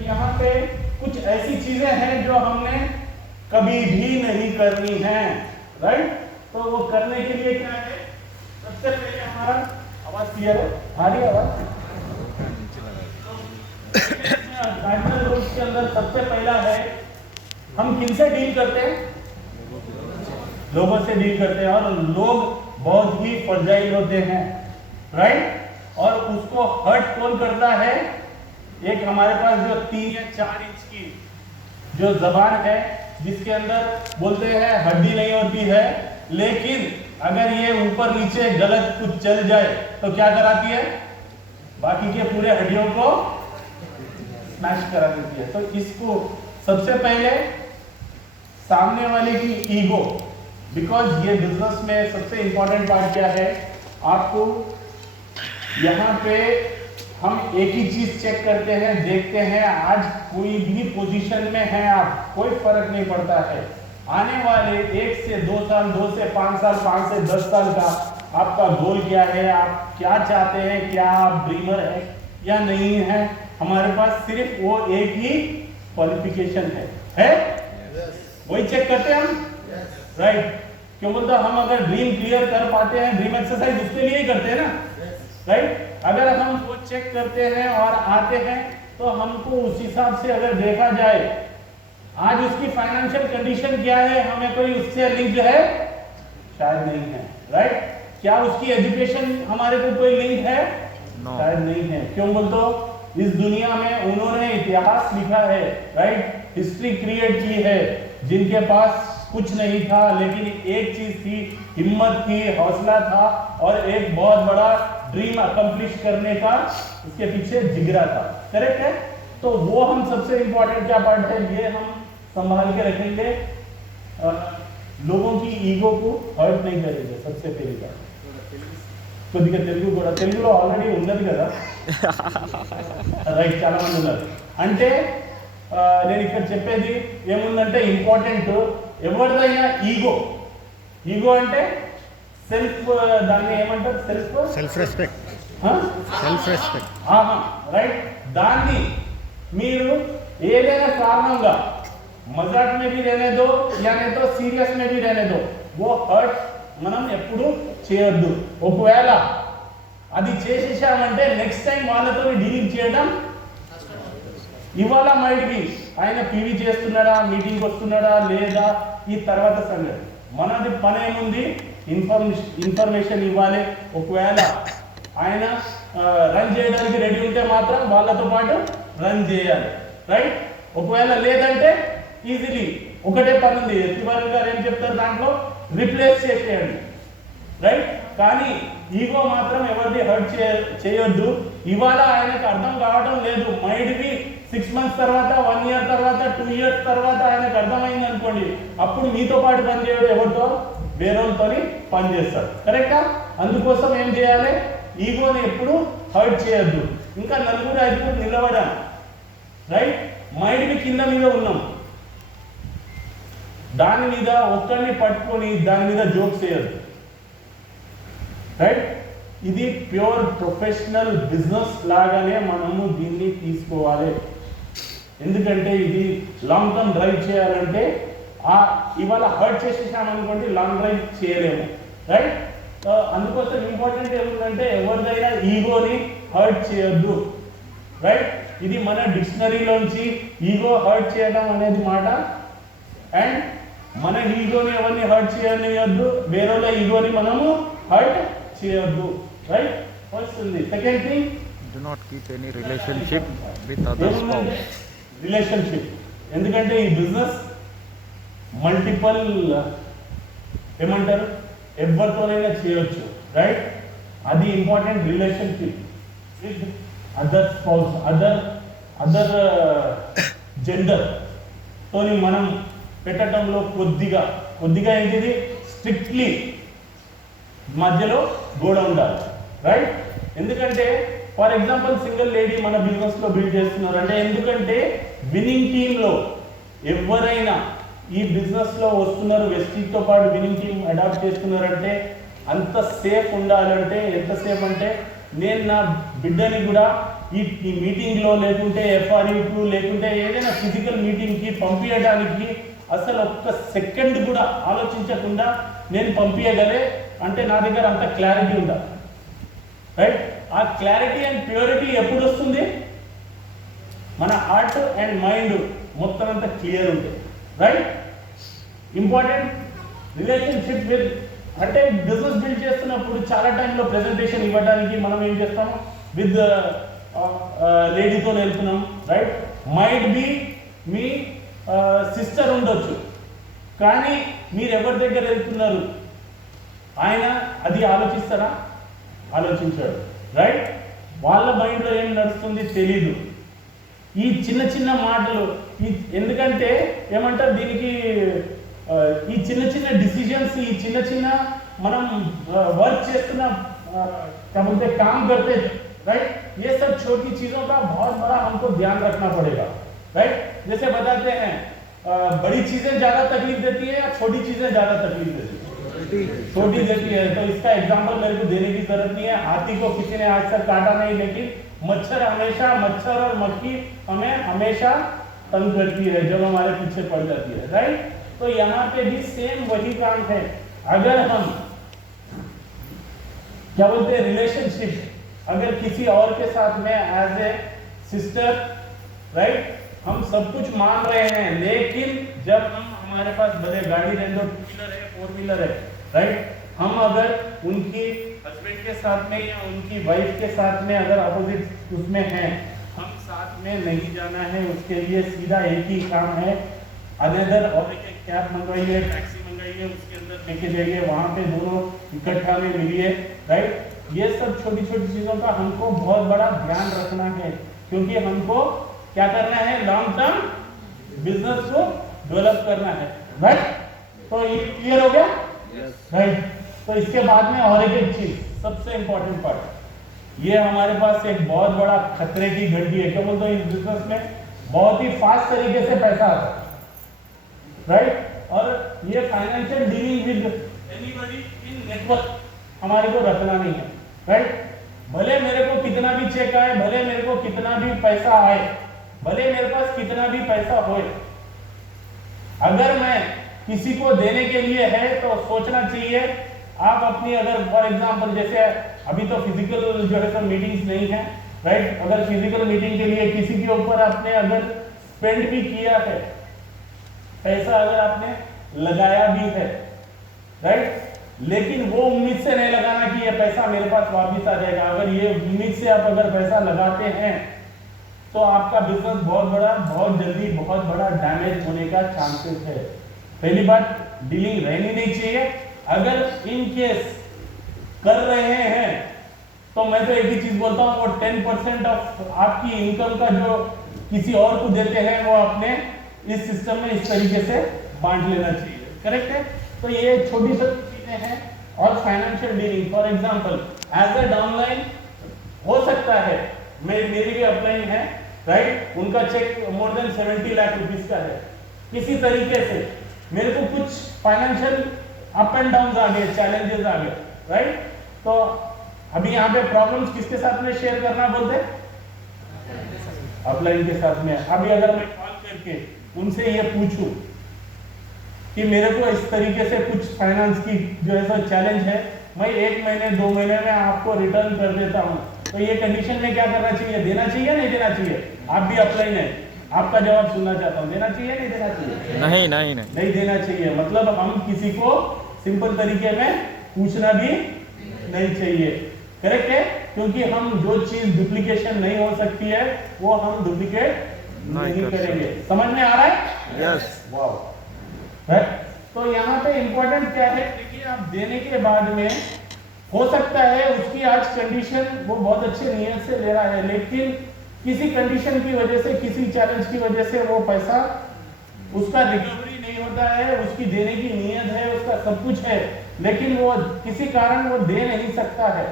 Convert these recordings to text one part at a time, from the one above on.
तो यहाँ पे कुछ ऐसी चीजें हैं जो हमने कभी भी नहीं करनी है, राइट। तो वो करने के लिए क्या है, सबसे पहले हमारा आवाज क्लियर है, आ रही है आवाज? गार्डनर रूल्स के अंदर सबसे पहला है, हम किनसे डील करते हैं? लोगों से डील करते हैं, और लोग बहुत ही फ्रजाइल होते हैं, राइट। और उसको हर्ट कौन करता है? एक हमारे पास जो 3 या 4 इंच की जो जबान है, जिसके अंदर बोलते हैं हड्डी नहीं होती है, लेकिन अगर ये ऊपर नीचे गलत कुछ चल जाए तो क्या कराती है? बाकी के पूरे हड्डियों को स्मैश करा देती है। तो इसको सबसे पहले सामने वाले की ईगो, बिकॉज ये बिजनेस में सबसे इंपॉर्टेंट पार्ट क्या है, आपको यहाँ पे हम एक ही चीज चेक करते हैं, देखते हैं आज कोई भी पोजीशन में है आप, कोई फर्क नहीं पड़ता है, आने वाले 1 से 2 साल, 2 से 5 साल, 5 से 10 साल का आपका गोल क्या है, आप क्या चाहते हैं, क्या आप ड्रीमर है या नहीं है। हमारे पास सिर्फ वो एक ही क्वालिफिकेशन है? वही चेक करते हैं हम, राइट। क्यों बोलते हम अगर ड्रीम क्लियर कर पाते हैं, ड्रीम एक्सरसाइज इसके लिए ही करते हैं ना, राइट। अगर हम वो चेक करते हैं और आते हैं, तो हमको उस हिसाब से अगर देखा जाए आज उसकी फाइनेंशियल कंडीशन क्या है, हमें कोई उससे लिंक है? शायद नहीं है, राइट। क्या उसकी एजुकेशन हमारे को कोई लिंक है? शायद नहीं है। क्यों बोलते इस दुनिया में उन्होंने इतिहास लिखा है, राइट, हिस्ट्री क्रिएट की है, जिनके पास कुछ नहीं था लेकिन एक चीज थी, हिम्मत थी, हौसला था, और एक बहुत बड़ा ड्रीम अकम्प्लिश करने का उसके पीछे जिगरा था, करेक्ट है। तो वो हम सबसे इंपॉर्टेंट क्या पार्ट है, ये हम संभाल के रखेंगे, लोगों की ईगो को हर्ट नहीं करेंगे, सबसे पहली बात। కొద్దిగా తెలుగు కూడా, తెలుగులో ఆల్రెడీ ఉన్నది కదా, రైట్, చాలా మంది ఉన్నారు. అంటే నేను ఇక్కడ చెప్పేది ఏముందంటే ఇంపార్టెంట్, ఎవరిదైనా ఈగో, ఈగో అంటే సెల్ఫ్, దాన్ని ఏమంటారు? Self respect, right. దాన్ని మీరు ఏదైనా కారణంగా మజాక్ में भी रहने दो या नहीं तो सीरियस में भी रहने दो, वो हर्ट మనం ఎప్పుడు చేయొద్దు. ఒకవేళ అది చేసేసామంటే నెక్స్ట్ టైం వాళ్ళతో డీలింగ్ చేయడం, ఇవాళ మైట్ బి ఆయన పీవీ చేస్తున్నాడా, మీటింగ్ వస్తున్నాడా లేదా, ఈ తర్వాత సంగతి. మనది పని ఏముంది, ఇన్ఫర్మేషన్ ఇవ్వాలి. ఒకవేళ ఆయన రన్ చేయడానికి రెడీ ఉంటే మాత్రం వాళ్ళతో పాటు రన్ చేయాలి, రైట్. ఒకవేళ లేదంటే ఈజీలీ ఒకటే పని ఉంది, ఎత్తివారి గారు ఏం చెప్తారు దాంట్లో, రిప్లేస్ చేసేయండి, రైట్. కానీ ఈగో మాత్రం ఎవరిది హర్ట్ చేయొద్దు. ఇవాళ ఆయనకు అర్థం కావడం లేదు, మైట్ బి 6 months తర్వాత, 1 year తర్వాత, 2 years తర్వాత ఆయనకు అర్థమైంది అనుకోండి, అప్పుడు మీతో పాటు పని చేయడు, ఎవరితో? వేరేతో పని చేస్తాడు, కరెక్టా. అందుకోసం ఏం చేయాలి, ఈగోని ఎప్పుడు హర్ట్ చేయొద్దు. ఇంకా 4-5 నిలబడం, రైట్. మైండ్ బి కింద మీద ఉన్నాం, దాని మీద ఒక్కరిని పట్టుకొని దాని మీద జోక్ చేయొద్దు, రైట్. ఇది ప్యూర్ ప్రొఫెషనల్ బిజినెస్ లాగానే మనము దీన్ని తీసుకోవాలి. ఎందుకంటే ఇది లాంగ్ టర్మ్ డ్రైవ్ చేయాలంటే ఇవాళ హర్ట్ చేసేసామనుకోండి, లాంగ్ డ్రైవ్ చేయలేము, రైట్. అందుకోసం ఇంపార్టెంట్ ఏముందంటే ఎవరిదైనా ఈగోని హర్ట్ చేయొద్దు, రైట్. ఇది మన డిక్షనరీలోంచి ఈగో హర్ట్ చేయడం అనేది మాట. అండ్ మన ఈగోని ఎవరిని హర్ట్ చేయనియొద్దు, వేరేల ఈగోని మనము హర్ట్ చేయొద్దు, రైట్. ఫస్ట్ ఉంది. Second thing, do not keep any relationship with others spouse. Relationship, ఎందుకంటే ఈ బిజినెస్ మల్టిపుల్ ఏమంటారు, ఎవరితోనైనా చేయొచ్చు, రైట్. అది important. Relationship with other spouse, other gender తోని మనం పెట్టడంలో కొద్దిగా ఏంటిది, స్ట్రిక్ట్లీ మధ్యలో గోడ ఉండాలి, రైట్. ఎందుకంటే ఫర్ ఎగ్జాంపుల్ సింగిల్ లేడీ మన బిజినెస్ లో బిల్డ్ చేస్తున్నారు అంటే, ఎందుకంటే విన్నింగ్ టీమ్ లో ఎవరైనా ఈ బిజినెస్ లో వస్తున్నారు, వెస్టీతో పాటు విన్నింగ్ టీమ్ అడాప్ట్ చేస్తున్నారంటే అంత సేఫ్ ఉండాలంటే, ఎంత సేఫ్ అంటే నేను నా బిడ్డని కూడా ఈ మీటింగ్లో లేకుంటే FRU లేకుంటే ఏదైనా ఫిజికల్ మీటింగ్కి పంపించడానికి అసలు ఒక్క సెకండ్ కూడా ఆలోచించకుండా నేను పంపించగలే అంటే నా దగ్గర అంత క్లారిటీ ఉండాలి, రైట్? ఆ క్లారిటీ అండ్ ప్యూరిటీ ఎప్పుడు వస్తుంది? మన హార్ట్ అండ్ మైండ్ మొత్తం అంతా క్లియర్ ఉంటుంది, రైట్? ఇంపార్టెంట్ రిలేషన్షిప్ విత్ అంటే బిజినెస్ బిల్డ్ చేస్తున్నప్పుడు చాలా టైంలో ప్రెజెంటేషన్ ఇవ్వడానికి మనం ఏం చేస్తాము? విత్ లేడీతో వెళ్తున్నాం, right? Might be me sister ఉండొచ్చు, కానీ మీరు ఎవరి దగ్గర వెళ్తున్నారు ఆయన అది ఆలోచిస్తారా? ఆలోచించాడు, రైట్? వాళ్ళ మైండ్లో ఏం నడుస్తుంది తెలీదు. ఈ చిన్న చిన్న మాటలు ఎందుకంటే ఏమంటారు దీనికి ఈ చిన్న చిన్న डिसीजंस ఈ చిన్న చిన్న మనం वर्क చేస్తున్న कबूते काम करते, राइट? ये सब छोटी चीजों का बहुत बड़ा हमको ध्यान रखना पड़ेगा, राइट? जैसे बताते हैं बड़ी चीजें ज्यादा तकलीफ देती है या छोटी चीजें ज्यादा तकलीफ देती है? छोटी देती है। तो इसका एग्जांपल मेरे को देने की जरूरत नहीं है। हाथी को किसी ने आज तक काटा नहीं, लेकिन मच्छर और मक्खी हमें हमेशा तंग करती है जब हमारे पीछे पड़ जाती है, राइट? तो यहाँ पे भी सेम वही काम है। अगर हम क्या बोलते हैं रिलेशनशिप अगर किसी और के साथ में एज ए सिस्टर, राइट, हम सब कुछ मान रहे हैं, लेकिन जब हम हमारे पास भले गाड़ी रहे दो, 2 व्हीलर है 4 व्हीलर है, राइट, हम अगर उनकी हस्बैंड के साथ में या उनकी वाइफ के साथ में अगर अपोजिट उसमें हैं, हम साथ में नहीं जाना है। उसके लिए सीधा एक ही काम है, अनदर और एक कैब मंगवाइए, टैक्सी मंगवाइए, उसके अंदर लेके जाइए, वहाँ पे दोनों इकट्ठा में मिलिए, राइट? ये सब छोटी छोटी चीज़ों का हमको बहुत बड़ा ध्यान रखना है, क्योंकि हमको क्या करना है? लॉन्ग टर्म बिजनेस को डेवलप करना है, राइट? तो ये क्लियर हो गया, राइट? तो इसके बाद में और एक चीज सबसे इंपॉर्टेंट पार्ट, ये हमारे पास एक बहुत बड़ा खतरे की घंटी है। क्या बोलते हैं इस बिजनेस में बहुत ही फास्ट तरीके से पैसा आता है, राइट? और ये financial dealing with anybody in network हमारे को रखना नहीं है, राइट? भले मेरे को कितना भी चेक आए, भले मेरे को कितना भी पैसा आए, भले मेरे पास कितना भी पैसा होए, अगर मैं किसी को देने के लिए है तो सोचना चाहिए आप अपनी अगर फॉर एग्जांपल जैसे अभी तो फिजिकल जो है सब मीटिंग्स नहीं है, राइट? अगर फिजिकल मीटिंग के लिए किसी के ऊपर आपने अगर स्पेंड भी किया है, पैसा अगर आपने लगाया भी है, राइट, लेकिन वो उम्मीद से नहीं लगाना कि ये पैसा मेरे पास वापस आ जाएगा। अगर ये उम्मीद से आप अगर पैसा लगाते हैं तो आपका बिजनेस बहुत जल्दी बहुत बड़ा डैमेज होने का चांसेस है। पहली बात डीलिंग रहनी नहीं चाहिए। अगर इन केस कर रहे हैं तो मैं तो एक ही चीज बोलता हूँ, वो 10% ऑफ आपकी इनकम का जो किसी और को देते हैं वो अपने इस सिस्टम में इस तरीके से बांट लेना चाहिए, करेक्ट है? तो ये छोटी छोटी चीजें हैं। और financial dealing for example as a downline हो सकता है, मेरी भी अपलाइन है, राइट, उनका check more than 70 lakh rupees का है। किसी तरीके से मेरे को कुछ फाइनेंशियल अप एंड डाउन आ गए, चैलेंजेस आ गए, राइट? तो अभी यहाँ पे प्रॉब्लम्स किसके साथ में शेयर करना बोलते हैं? अपलाइन के साथ में। अभी अगर मैं कॉल करके उनसे ये पूछूं कि मेरे को इस तरीके से कुछ फाइनेंस की जो है सो चैलेंज है, मैं 1 महीने 2 महीने में आपको रिटर्न कर देता हूँ, तो ये कंडीशन में क्या करना चाहिए? देना चाहिए नहीं देना चाहिए? आप भी अपलाइन है, आपका जवाब सुनना चाहता हूँ, देना चाहिए नहीं देना चाहिए? नहीं देना चाहिए। मतलब हम किसी को सिंपल तरीके में पूछना भी नहीं चाहिए, करेक्ट है? क्योंकि हम जो चीज डुप्लीकेशन नहीं हो सकती है वो हम डुप्लीकेट नहीं करेंगे। समझ में आ रहा है? यस। वाओ, तो यहाँ पे इंपॉर्टेंट क्या है? देखिए आप देने के बाद में हो सकता है उसकी आज कंडीशन वो बहुत अच्छे नियत से ले रहा है, लेकिन किसी कंडीशन की वजह से, किसी चैलेंज की वजह से वो पैसा उसका रिकवरी नहीं होता है, उसकी देने की नीयत है, उसका सब कुछ है, लेकिन वो किसी कारण वो दे नहीं सकता है।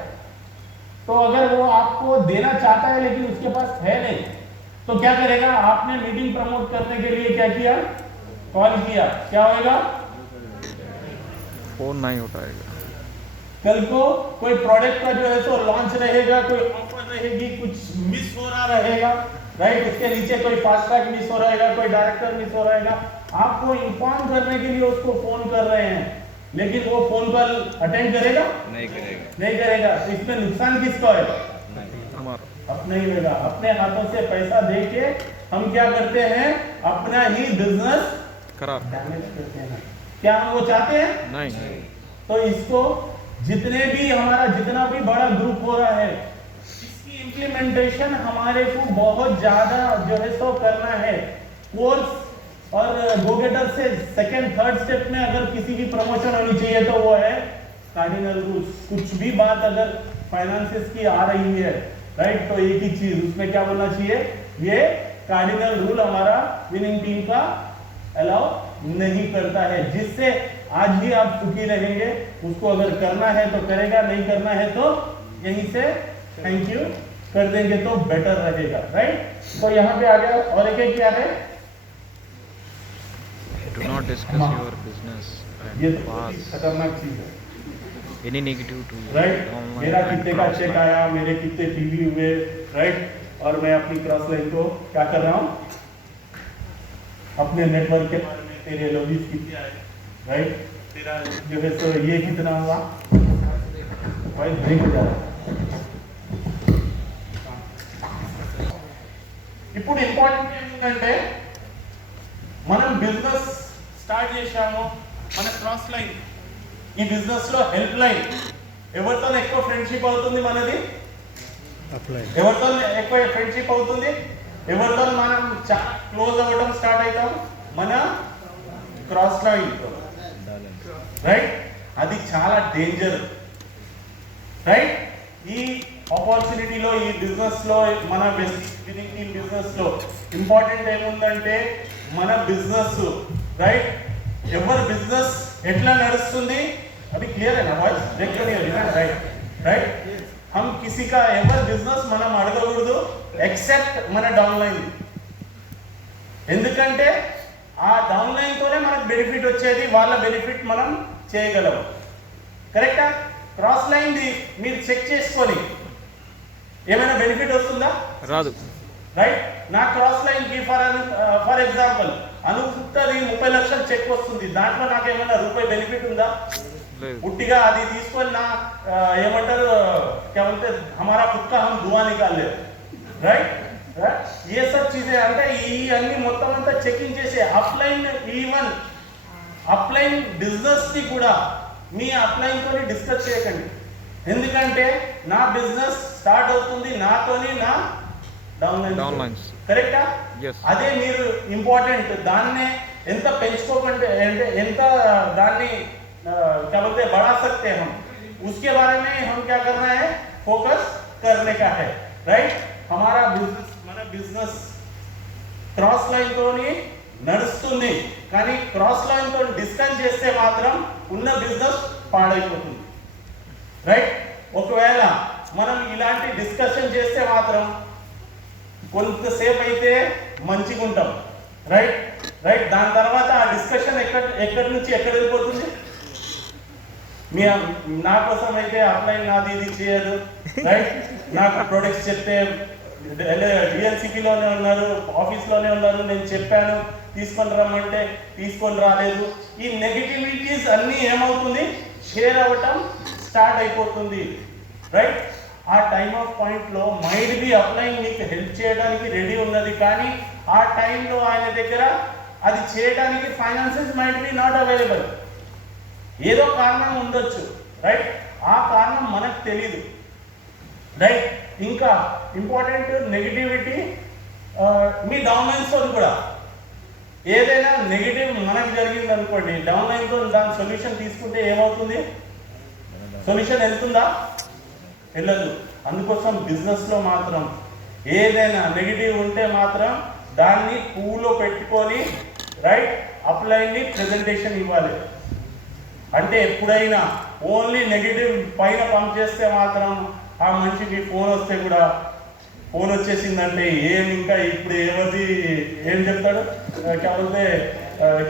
तो अगर वो आपको देना चाहता है लेकिन उसके पास है नहीं, तो क्या करेगा? आपने मीटिंग प्रमोट करने के लिए क्या किया? कॉल किया, क्या होगा? फोन नहीं उठाएगा। कल को कोई प्रोडक्ट का जो है सो लॉन्च रहेगा, कोई ऑफर रहेगी, कुछ मिस हो रहा रहेगा, राइट, उसके नीचे कोई फास्ट ट्रैक मिस हो रहेगा, कोई डायरेक्टर मिस हो रहेगा, आपको इन्फॉर्म करने के लिए उसको फोन कर रहे हैं, लेकिन वो फोन कॉल अटेंड करेगा नहीं करेगा। तो इसमें नुकसान किसका है? अपना ही होगा। अपने हाथों से पैसा दे के हम क्या करते हैं? अपना ही बिजनेस खराब डैमेज करते हैं। क्या हम वो चाहते हैं? नहीं। तो इसको जितना भी बड़ा ग्रुप हो रहा है, इसकी इम्प्लीमेंटेशन हमारे को बहुत ज्यादा जो है सो करना है। कोर्स और गो गेटर से सेकंड थर्ड स्टेप में अगर किसी की प्रमोशन होनी चाहिए तो वो है कार्डिनल रूल्स। कुछ भी बात अगर फाइनेंसेस की आ रही है, राइट, तो एक ही चीज उसमें क्या बोलना चाहिए? ये कार्डिनल रूल हमारा विनिंग टीम का अलाउ नहीं करता है, जिससे आज ही आप सुखी रहेंगे। उसको अगर करना है तो करेगा, नहीं करना है तो यहीं से थैंक यू कर देंगे तो बेटर रहेगा, राइट। तो यहाँ पे आ गया। और एक क्या है? Do not discuss your business ये and तो pass खतरनाक चीज है, any negative to right. online मेरा and कितने का cross चेक line. आया, मेरे कितने टीवी हुए, राइट, और मैं अपनी क्रॉस लाइन को क्या कर रहा हूँ? अपने नेटवर्क के बारे में, तेरे लॉबीज कितने आए, राइट, तेरा जो है तो ये कितना हुआ, भाई ब्रेक हो जा रहा है। ఇప్పుడు ఇంపార్టెంట్ ఏంటంటే మనం బిజినెస్ స్టార్ట్ చేశాము, మన క్రాస్ లైన్, ఈ బిజినెస్ లో హెల్ప్ లైన్ ఎవరితో ఎక్కువ ఫ్రెండ్షిప్ అవుతుంది? మనది ఎవరితో ఎక్కువ ఫ్రెండ్షిప్ అవుతుంది? ఎవరితో మనం చాలా క్లోజ్ అవ్వడం స్టార్ట్ అవుతాం? మన క్రాస్ లైన్, రైట్. అది చాలా డేంజర్, రైట్. ఈ ఆపర్చునిటీలో, ఈ బిజినెస్ లో, మన బిజినెస్ లో ఇంపార్టెంట్ ఏముందంటే మన బిజినెస్, రైట్, ఎవరి బిజినెస్ ఎట్లా నడుస్తుంది అది క్లియర్ है ना वाइस देख लो नहीं राइट राइट हम किसी का ఎవరి బిజినెస్ మనం అడగకూడదు ఎక్సెప్ట్ మన డౌన్ లైన్. ఎందుకంటే ఆ డౌన్ లైన్ తోనే మనకు బెనిఫిట్ వచ్చేది, వాళ్ళ బెనిఫిట్ మనం చేయగలం. కరెక్టా? క్రాస్ లైన్ ది మీరు చెక్ చేసుకొని ఏమైనా బెనిఫిట్ వస్తుందా? రాదు, రైట్. నా క్రాస్ లైన్ కి ఫర్ ఎగ్జాంపుల్ అనుకుంటది 30 లక్షలు చెక్ వస్తుంది, దాంట్లో నాకు ఏమైనా రూపాయి బెనిఫిట్ ఉందా? ఉట్టిగా అది తీసుకొని నా ఏమంటారు కేవలం हमारा खुद का हम धुआं निकाल ले, राइट. ये सब चीजें అంటే ఈ అన్ని మొత్తం అంతా చెకింగ్ చేసే అప్లైన్, ఈవెన్ అప్లైన్ బిజినెస్ కి కూడా మీ అప్లైన్ తోని డిస్కస్ చేయకండి. ఎందుకంటే నా బిజినెస్ స్టార్ట్ అవుతుంది నాతోని, నా డౌన్ లైన్స్, కరెక్టా? అదే మీరు ఇంపార్టెంట్, దాన్నే ఎంత పెంచుకోకండి అంటే ఎంత దాన్ని क्या बोलते हैं बढ़ा सकते हैं हम, उसके बारे में हम क्या करना है? फोकस करने का है, राइट. हमारा बिजनेस, మన బిజినెస్ క్రాస్ లైన్ తోని నడుస్తుంది, కానీ క్రాస్ లైన్ తో డిస్కస్ చేస్తే మాత్రం ఉన్న బిజినెస్ పాడైపోతుంది, రైట్. ఒకవేళ మనం ఇలాంటి డిస్కషన్ చేస్తే మాత్రం కొంతసేపు అయితే మంచిగా ఉంటాం, రైట్ రైట్. దాని తర్వాత ఆ డిస్కషన్ ఎక్కడి నుంచి ఎక్కడ వెళ్ళిపోతుంది? మీ నా కోసం అయితే అప్లైన్ నాది ఇది చేయదు, రైట్. నాకు ప్రొడక్ట్స్ చెప్తే డిఎల్సిపిలోనే ఉన్నారు, ఆఫీస్లోనే ఉన్నారు, నేను చెప్పాను తీసుకొని రమ్మంటే తీసుకొని రాలేదు. ఈ నెగిటివిటీస్ అన్నీ ఏమవుతుంది? షేర్ అవ్వటం స్టార్ట్ అయిపోతుంది, రైట్. ఆ టైమ్ ఆఫ్ పాయింట్లో మైండ్ బి అప్లైన్ మీకు హెల్ప్ చేయడానికి రెడీ ఉన్నది, కానీ ఆ టైంలో ఆయన దగ్గర అది చేయడానికి finances might be not available. ఏదో కారణం ఉండొచ్చు, రైట్. ఆ కారణం మనకు తెలియదు, రైట్. ఇంకా ఇంపార్టెంట్ నెగిటివిటీ మీ డౌన్ లైన్స్ తో కూడా ఏదైనా నెగిటివ్ మనకు జరిగింది అనుకోండి, డౌన్ లైన్ తో దాని సొల్యూషన్ తీసుకుంటే ఏమవుతుంది? సొల్యూషన్ వెళ్తుందా? వెళ్ళదు. అందుకోసం బిజినెస్ లో మాత్రం ఏదైనా నెగిటివ్ ఉంటే మాత్రం దాన్ని పూలో పెట్టుకొని, రైట్, అప్లైన్ ని ప్రెజెంటేషన్ ఇవ్వాలి. అంటే ఎప్పుడైనా ఓన్లీ నెగిటివ్ పైన పంప్ చేస్తే మాత్రం ఆ మనిషికి ఫోన్ వస్తే కూడా, ఫోన్ వచ్చేసిందంటే ఏం ఇంకా ఇప్పుడు ఏమది ఏం చెప్తాడు? क्या बोलते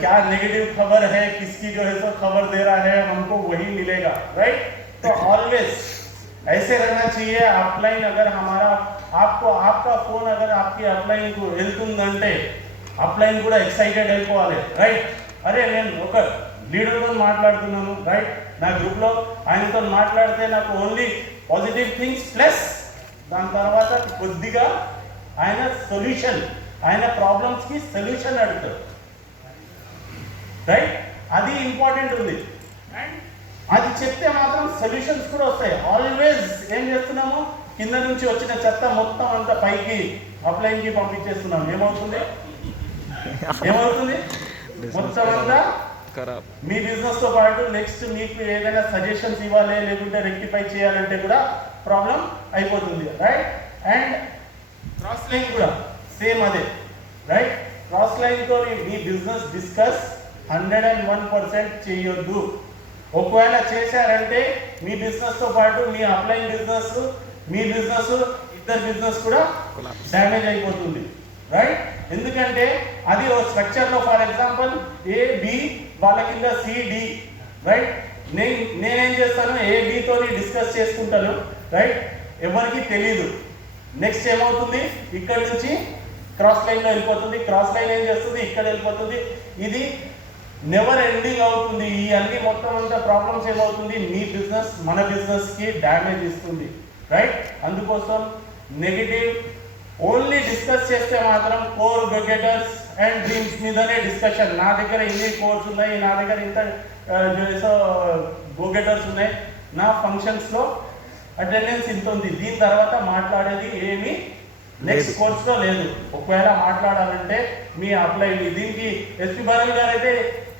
क्या नेगेटिव खबर है, किसकी जो है सो खबर दे रहा है, हमको वही मिलेगा, राइट. तो ऑलवेज ऐसे रहना चाहिए. अपलाइन अगर हमारा आपको आपका फोन अगर आपकी अपलाइन को వెళ్తుందంటే అప్లైన్ కూడా ఎక్సైటెడ్ అయిపోవాలి, రైట్? అరే నేను ఒక లీడర్తో మాట్లాడుతున్నాను, రైట్? నా గ్రూప్లో ఆయనతో మాట్లాడితే నాకు ఓన్లీ పాజిటివ్ థింగ్స్ ప్లస్ దాని తర్వాత కొద్దిగా ఆయన సొల్యూషన్, ఆయన ప్రాబ్లమ్స్కి సొల్యూషన్ అడుగుతారు, రైట్? అది ఇంపార్టెంట్ ఉంది. అండ్ అది చెప్తే మాత్రం సొల్యూషన్స్ కూడా వస్తాయి. ఆల్వేస్ ఏం చేస్తున్నాము, కింద నుంచి వచ్చిన చెత్త మొత్తం అంతా పైకి అప్లైన్కి పంపించేస్తున్నాం. ఏమవుతుంది మొత్తం అంతా ఖరాబ్. మీ బిజినెస్ తో పాటు నెక్స్ట్ మీకు ఏదైనా సజెషన్స్ ఇవ్వాలి లేకుంటే రెక్టిఫై చేయాలంటే కూడా ప్రాబ్లం అయిపోతుంది, రైట్? అండ్ క్రాస్ లైన్ కూడా సేమ్ అదే, రైట్? క్రాస్ లైన్ తో మీ బిజినెస్ డిస్కస్ 101% చేయొద్దు. ఒకవేళ చేశారంటే మీ బిజినెస్ తో పాటు మీ అప్లైన్ బిజినెస్, మీ బిజినెస్, ఇద్దరు బిజినెస్ కూడా డ్యామేజ్ అయిపోతుంది, రైట్? ఎందుకంటే అది ఓ స్ట్రక్చర్లో ఫర్ ఎగ్జాంపుల్ ఏబి వాళ్ళ కింద సిడి, రైట్? నేనేం చేస్తాను, ఏబితో డిస్కస్ చేసుకుంటాను, రైట్? ఎవరికి తెలియదు. నెక్స్ట్ ఏమవుతుంది, ఇక్కడ నుంచి క్రాస్ లైన్లో వెళ్ళిపోతుంది, క్రాస్ లైన్ ఏం చేస్తుంది, ఇక్కడ వెళ్ళిపోతుంది. ఇది నెవర్ ఎండింగ్ అవుతుంది. ఈ అన్ని మొత్తం అంతా ప్రాబ్లమ్స్ ఏమవుతుంది, మీ బిజినెస్ మన బిజినెస్కి డ్యామేజ్ ఇస్తుంది, రైట్? అందుకోసం నెగిటివ్ ఓన్లీ డిస్కస్ చేస్తే మాత్రం కోర్ గెటర్స్ అండ్ డ్రీమ్స్ మీదనే డిస్కషన్. నా దగ్గర ఇన్ని కోర్స్ ఉన్నాయి, నా దగ్గర ఇంత గో గెటర్స్ ఉన్నాయి, నా ఫంక్షన్స్లో అటెండెన్స్ ఇంత ఉంది, దీని తర్వాత మాట్లాడేది ఏమీ నెక్స్ట్ కోర్స్లో లేదు. ఒకవేళ మాట్లాడాలంటే మీ అప్లై. దీనికి ఎస్పి బాలన్ గారు అయితే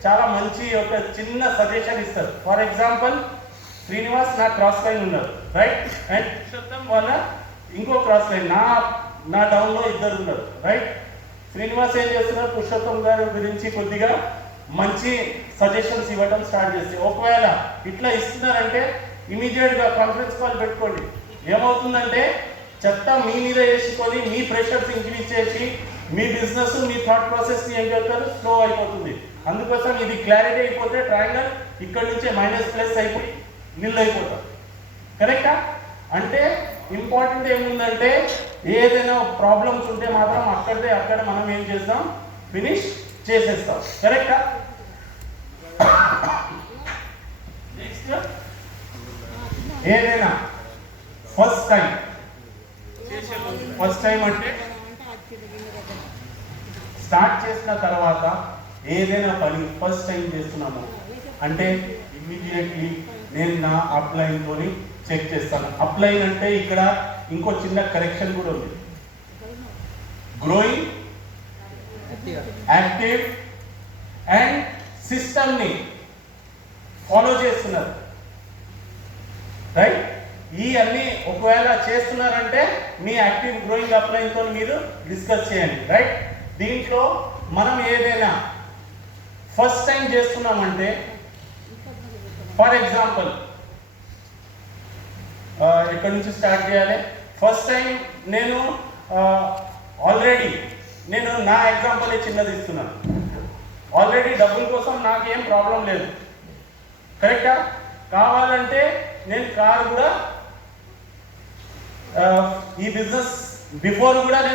చాలా మంచి ఒక చిన్న సజెషన్ ఇస్తారు. ఫర్ ఎగ్జాంపుల్ శ్రీనివాస్ నా క్రాస్ లైన్ ఉన్నారు, రైట్? అండ్ పురుషోత్తం వాళ్ళ ఇంకో క్రాస్ లైన్, నా డౌన్లో ఇద్దరు ఉన్నారు, రైట్? శ్రీనివాస్ ఏం చేస్తున్నారు, పురుషోత్తం గారి గురించి కొద్దిగా మంచి సజెషన్స్ ఇవ్వడం స్టార్ట్ చేస్తే, ఒకవేళ ఇట్లా ఇస్తున్నారంటే ఇమీడియట్గా కాన్ఫరెన్స్ కాల్ పెట్టుకోండి. ఏమవుతుందంటే చెత్త మీ మీద వేసుకొని మీ ప్రెషర్స్ ఇంక్రీజ్ చేసి మీ బిజినెస్, మీ థాట్ ప్రాసెస్ని ఏం చేస్తారు, స్లో అయిపోతుంది. అందుకోసం ఇది క్లారిటీ అయిపోతే ట్రయాంగల్ ఇక్కడ నుంచే మైనస్ ప్లస్ అయిపోయి నిల్ అయిపోతాం, కరెక్టా? అంటే ఇంపార్టెంట్ ఏముందంటే ఏదైనా ప్రాబ్లమ్స్ ఉంటే మాత్రం అక్కడ మనం ఏం చేస్తాం, ఫినిష్ చేసేస్తాం, కరెక్టా? నెక్స్ట్ ఏదైనా ఫస్ట్ టైం అంటే స్టార్ట్ చేసిన తర్వాత ఏదైనా పని ఫస్ట్ టైం చేస్తున్నాము అంటే ఇమ్మీడియట్లీ నేను నా అప్లైన్తో చెక్ చేస్తాను. అప్లైన్ అంటే ఇక్కడ ఇంకో చిన్న కరెక్షన్ కూడా ఉంది. గ్రోయింగ్, యాక్టివ్ అండ్ సిస్టమ్ని ఫాలో చేస్తున్నారు, రైట్? ఈ అన్ని ఒకవేళ చేస్తున్నారంటే మీ యాక్టివ్ గ్రోయింగ్ అప్లైన్తో మీరు డిస్కస్ చేయండి, రైట్? దీంట్లో మనం ఏదైనా ఫస్ట్ టైం చేస్తున్నామంటే ఫర్ ఎగ్జాంపుల్ ఎక్కడి నుంచి స్టార్ట్ చేయాలి? ఫస్ట్ టైం నేను ఆల్రెడీ నా ఎగ్జాంపుల్ చిన్నది ఇస్తున్నాను. ఆల్రెడీ డబ్బుల కోసం నాకేం ప్రాబ్లం లేదు, కరెక్టా? కావాలంటే నేను కార్ కూడా ఈ బిజినెస్ బిఫోర్ కూడా